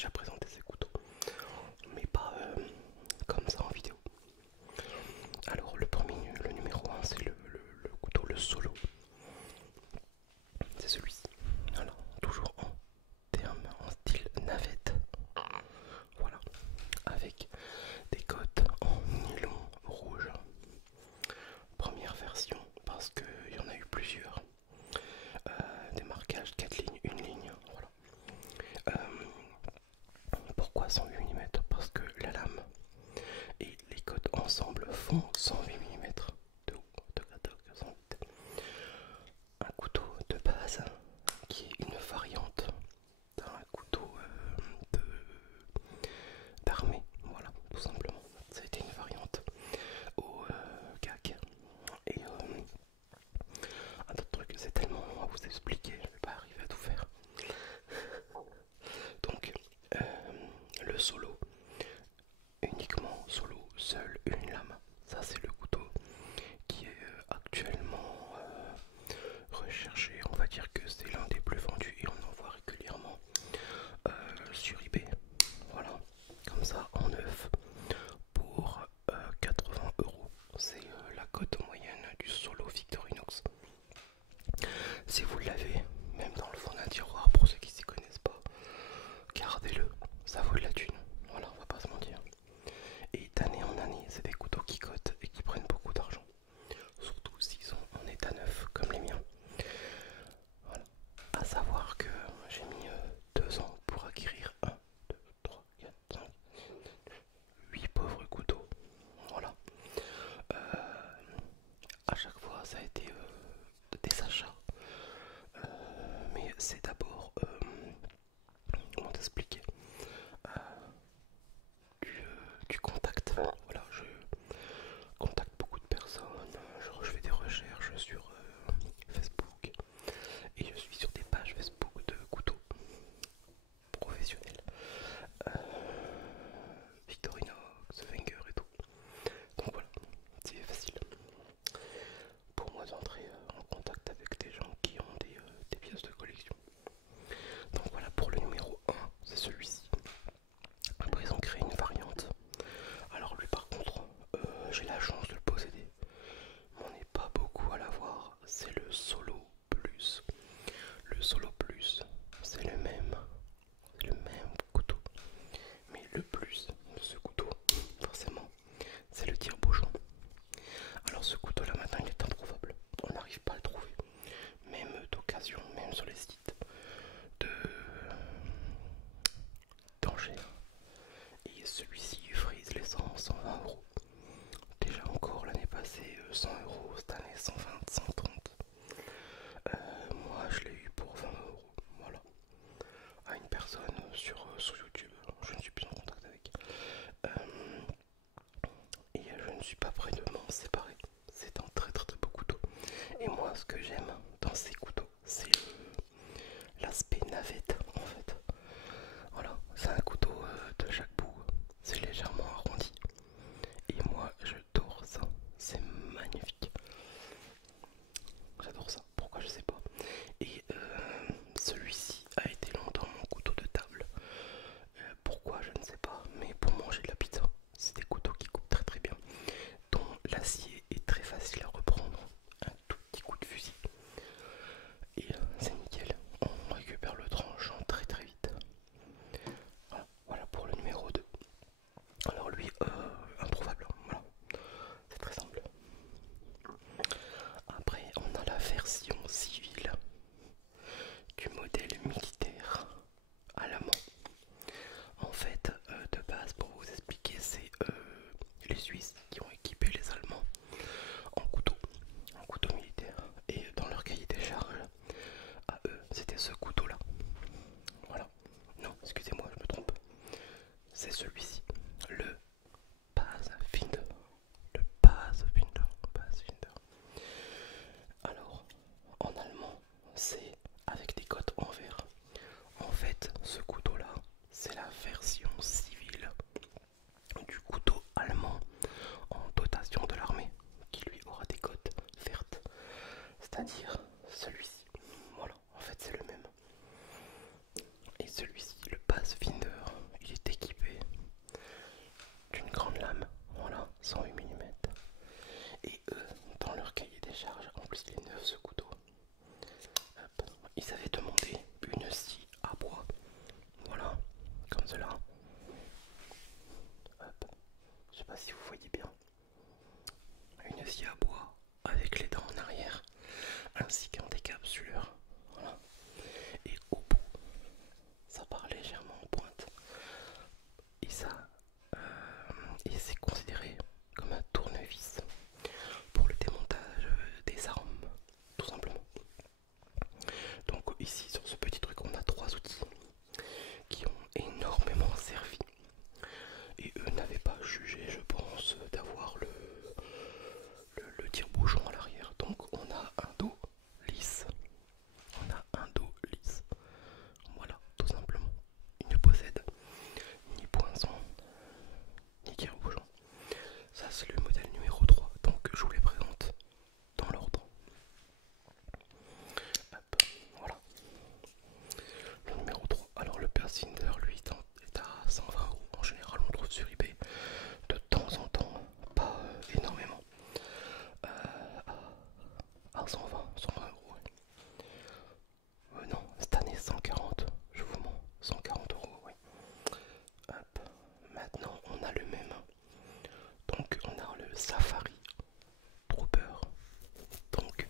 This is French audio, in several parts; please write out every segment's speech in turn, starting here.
déjà présenté ces couteaux, mais pas comme ça en vidéo. Alors le premier, le numéro 1, c'est le couteau, le solo. C'est celui-ci. Voilà, toujours en terme, en style navette. Voilà, avec des côtes en nylon rouge. Première version, parce qu'il y en a eu plusieurs. Des marquages 4 lignes, 1 ligne. Voilà. Pourquoi 108 mm? Parce que la lame et les côtes ensemble font 108 mm de haut. Un couteau de base qui est une variante d'un couteau d'armée, voilà, tout simplement. Ça a été une variante au CAC. Et un autre truc, c'est tellement long à vous expliquer, je vais pas arriver à tout faire. Donc, le solo, uniquement solo, seul, une lame. Ça, c'est le couteau juger, je pense, d'avoir le tire-bouchon à l'arrière. Donc on a un dos lisse. On a un dos lisse. Voilà, tout simplement. Il ne possède ni poinçon, ni tire-bouchon. Ça c'est le modèle numéro 3. Donc je vous les présente dans l'ordre. Hop, voilà. Le numéro 3. Alors le Persinder lui est à 120 €. En général on le trouve sur eBay de temps en temps, pas énormément. À 120 €. Ouais. Non, cette année 140, je vous mens, 140 €, oui. Hop, maintenant on a le même. Donc on a le Safari Trooper. Donc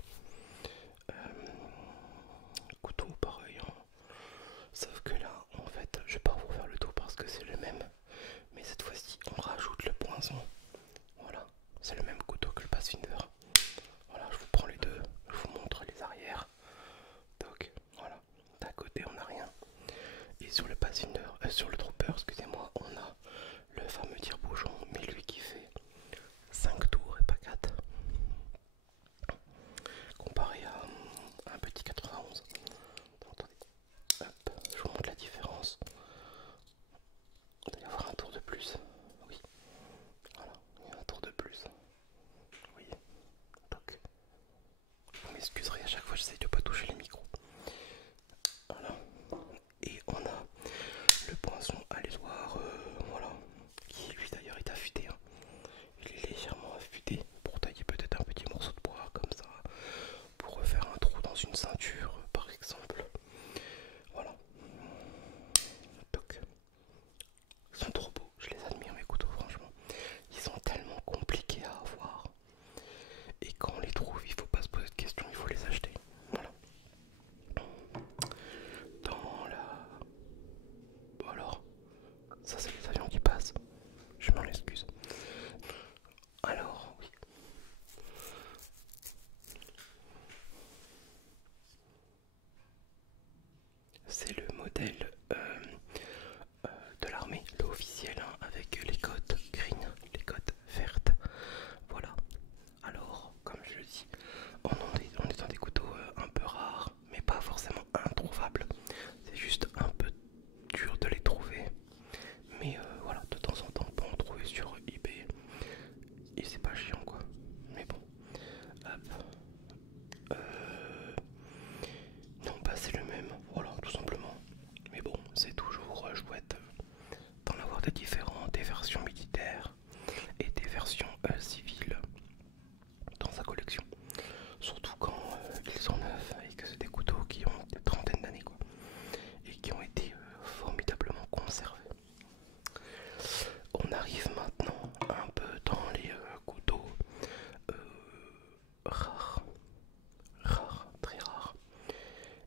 couteau pareil, hein. Sauf que là en fait je vais pas vous faire le tour parce que c'est le même, mais cette fois-ci on rajoute le poinçon. Voilà, c'est le même couteau que le Pathfinder. Voilà, je vous prends les deux, je vous montre les arrières. Donc voilà, d'à côté on n'a rien. Et sur le Pathfinder, sur le Trooper, excusez-moi, on a le fameux tire-bouchon, mais lui qui fait 5 tours et pas 4. Comparé à un petit 91. Donc, attendez, hop, je vous montre la différence. Il doit y avoir un tour de plus. Oui, voilà, il y a un tour de plus. Oui, donc vous m'excuserez, à chaque fois j'essaie de pas toucher les micros. Voilà. Et on a le poinçon alésoire, voilà, qui lui d'ailleurs est affûté. Hein. Il est légèrement affûté pour tailler peut-être un petit morceau de bois comme ça, pour refaire un trou dans une ceinture par exemple. Voilà. Donc, ils sont trop beaux, je les admire mes couteaux franchement. Ils sont tellement compliqués à avoir. Et quand on les trouve, il faut pas se poser de questions, il faut les acheter. Voilà. Dans la... Bon alors, ça c'est les avions qui passent. Je m'en excuse. Alors, oui. C'est le modèle de l'armée, l'officiel, hein, avec les côtes green, les côtes vertes. Voilà. Alors, comme je le dis, on est dans des couteaux un peu rares, mais pas forcément introuvables. C'est juste un peu dur de les trouver. Mais voilà, de temps en temps, on peut en trouver sur eBay. Et c'est pas chiant quoi. Mais bon. Hop. Non, bah c'est le même. Voilà, tout simplement. Mais bon, c'est toujours chouette d'en avoir des différents, des versions militaires et des versions civiles dans sa collection. Surtout quand ils sont neufs et que c'est des couteaux qui ont des trentaines d'années quoi. Et qui ont été formidablement conservés. On arrive maintenant un peu dans les couteaux rares, très rares,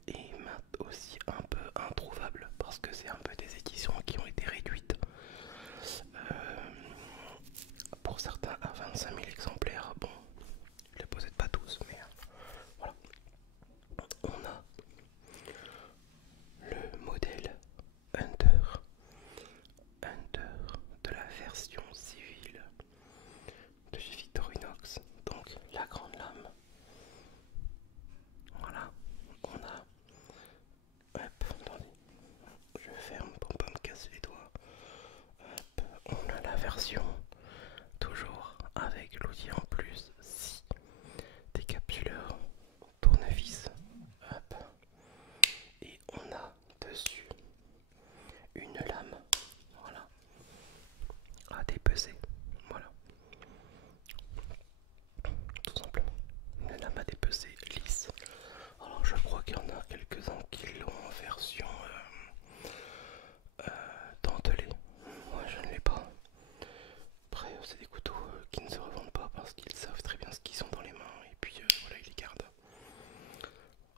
et aussi un peu introuvables parce que c'est un peu des éditions qui ont été réduites pour certains à 25 000 exemplaires. Bon, je les possède pas tous, mais voilà. On a le modèle Hunter de la version civile de chez Victorinox, donc la grande lame. Voilà, on a, hop, attendez, je ferme pour pas me casser les doigts. Hop, on a la version toujours avec l'outil en plus, si décapsuleur, tournevis, hop, et on a dessus une lame, voilà, à dépecer, voilà, tout simplement, une lame à dépecer lisse. Alors je crois qu'il y en a quelques-uns qui l'ont en version dentelée, moi je ne l'ai pas. Après c'est des couteaux qui ne se revendent pas parce qu'ils savent très bien ce qu'ils ont dans les mains et puis voilà ils les gardent.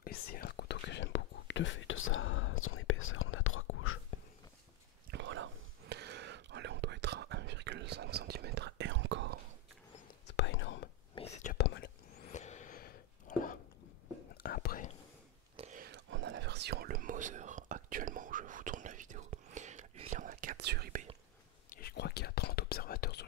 Et c'est un couteau que j'aime beaucoup de fait de son épaisseur, on a 3 couches. Voilà. Allez, on doit être à 1,5 cm et encore. C'est pas énorme, mais c'est déjà pas mal. Voilà. Après, on a la version le Moser. Actuellement où je vous tourne la vidéo, il y en a 4 sur eBay. Et je crois qu'il y a 30 observateurs sur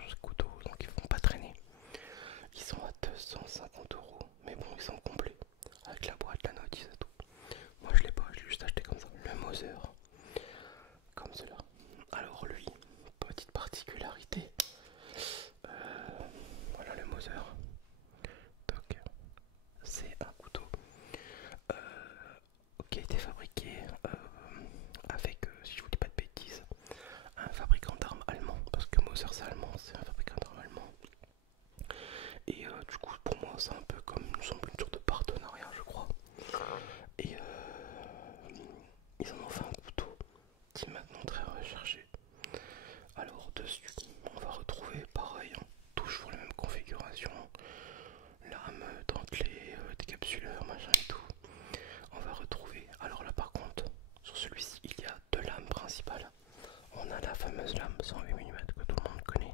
fameuse lame 108 mm que tout le monde connaît.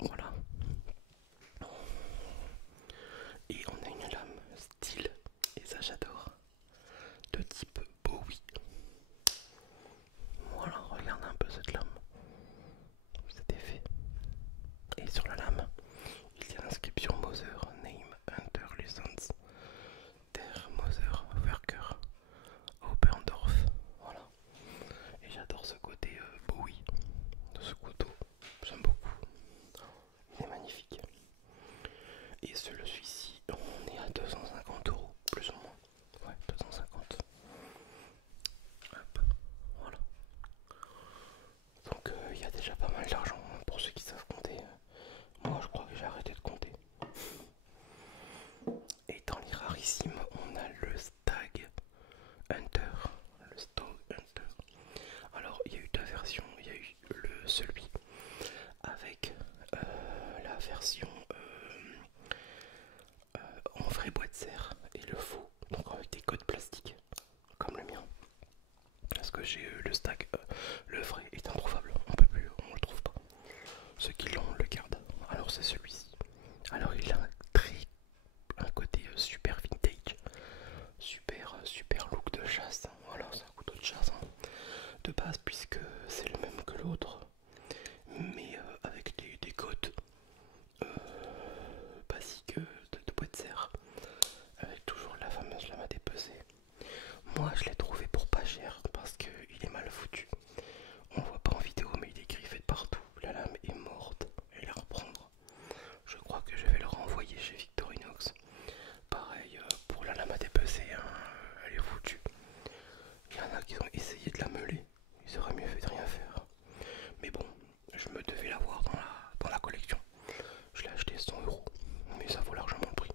Voilà. Et on a une lame style, et ça j'adore, de type Bowie. Voilà, regarde un peu cette lame, cet effet. Et sur la lame, il y a l'inscription Mother Name Hunter License Der Mother Worker Oberndorf. Voilà. Et j'adore ce côté Bowie de ce couteau. J'aime beaucoup. Il est magnifique. Et celui-ci, on est à 250 €, plus ou moins. Ouais, 250. Hop, voilà. Donc il y a déjà pas mal d'argent pour ceux qui savent compter. Moi je crois que j'ai arrêté de compter. Et dans les rarissimes, on a le Stag Hunter. Le Stag Hunter. Alors il y a eu deux versions. Il y a eu celui avec la version en vraie boîte serre et le faux, donc avec des codes plastiques comme le mien. Parce que j'ai le Stag, le vrai est introuvable, on peut plus, on le trouve pas. Ceux qui l'ont le gardent. Alors c'est celui-ci. Alors il a un côté super vintage, super look de chasse. Voilà, c'est un couteau de chasse hein, de base puisque c'est le même que l'autre, mais avec des codes basiques de boîte serre, avec toujours la fameuse lame à dépecer. Moi je l'ai trouvé pour pas cher parce qu'il est mal foutu. On voit pas en vidéo mais il est griffé de partout. La lame est morte et la reprendre. Je crois que je vais le renvoyer chez Victorinox. Pareil pour la lame à dépecer, hein, elle est foutue. Il y en a qui ont essayé de la meuler. Ils auraient mieux fait de rien faire. Mais bon, je me devais l'avoir dans la collection. Je l'ai acheté 100 €. Mais ça vaut largement le prix.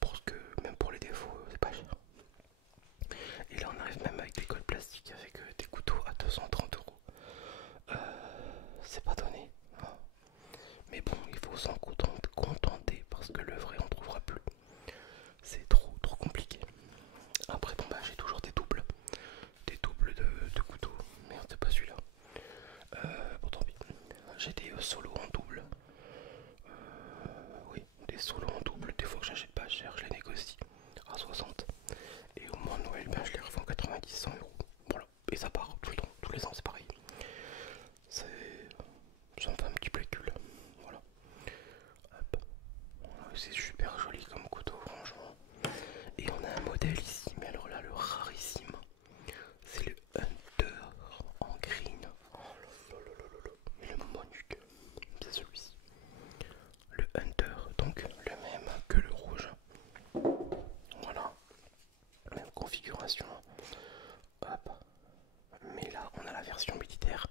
Parce que même pour les défauts, c'est pas cher. Et là on arrive même avec des cols plastiques avec des couteaux à 230 €. C'est pas donné. Hein. Mais bon, il faut s'en contenter parce que le vrai on trouvera plus. C'est trop compliqué. Après bon bah j'ai toujours des doubles. Des doubles de couteaux. Merde c'est pas celui-là. Bon tant pis. J'ai des solos en double. Oui, des solos en double. Des fois que j'achète pas cher, je les négocie à 60. Et au moins de Noël, ben, je les revends 90, 100 €. Voilà. Et ça part tout le temps, tous les ans c'est pareil. Ça me fait un petit pécule. Voilà. Hop. C'est super joli comme couteau, franchement. Et on a un modèle ici, mais alors là, le rarissime, c'est le Hunter en green. Oh là là là là là. Mais le Monuc, c'est celui-ci. Le Hunter, donc le même que le rouge. Voilà. Même configuration. Hop. Mais là, on a la version militaire,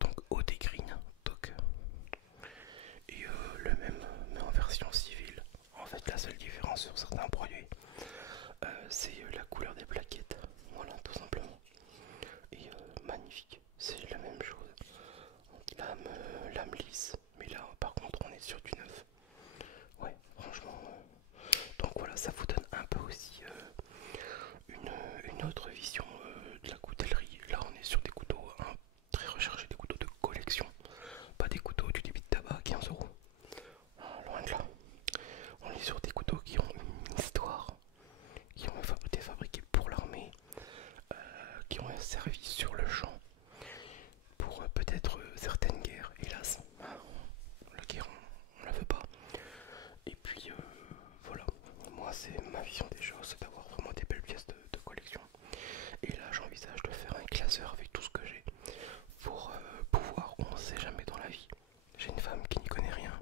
donc haute et green. Donc, et le même, mais en version civile. En fait, la seule différence sur certains produits, c'est la couleur des plaquettes. Voilà, tout simplement. Et magnifique, c'est la même chose. Lame lisse, mais là, par contre, on est sur du neuf. Ouais, franchement. Donc voilà, ça vous donne un peu aussi une autre vision de la coutellerie. Là, on est sur des couteaux très recherchés, des couteaux de collection, pas des couteaux du débit de tabac à 15 €. Ah, loin de là. On est sur des couteaux qui ont une histoire, qui ont été fabriqués pour l'armée, qui ont servi sur le champ pour peut-être certaines guerres. Hélas, la guerre on la veut pas. Et puis voilà, moi c'est ma vision des choses, c'est d'avoir vraiment des belles pièces de collection. Et là j'envisage de faire un classeur avec tout ce que j'ai pour pouvoir, on ne sait jamais dans la vie. J'ai une femme qui n'y connaît rien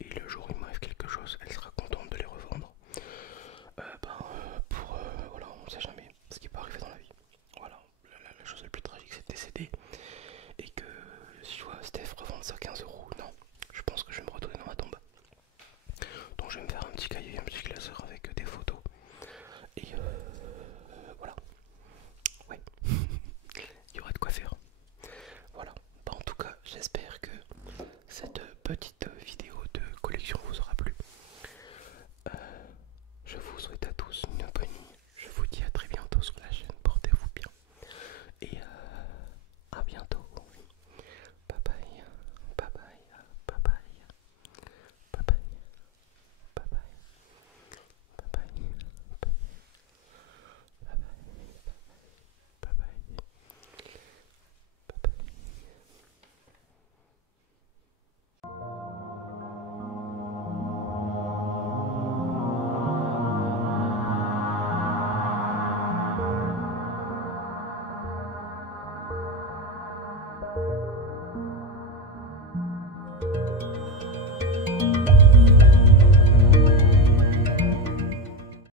et le jour où il m'arrive quelque chose, elle sera contente de les revendre. Voilà, on ne sait jamais ce qui peut arriver dans la vie. Voilà, la chose la plus tragique c'est de décéder et que si je vois Steph revendre ça 15 €, non, je pense que je vais me retourner dans ma tombe. Donc je vais me faire un petit cahier, un petit classeur avec des photos. Et voilà. Ouais. Il y aura de quoi faire. Voilà. Bah, en tout cas, j'espère que cette petite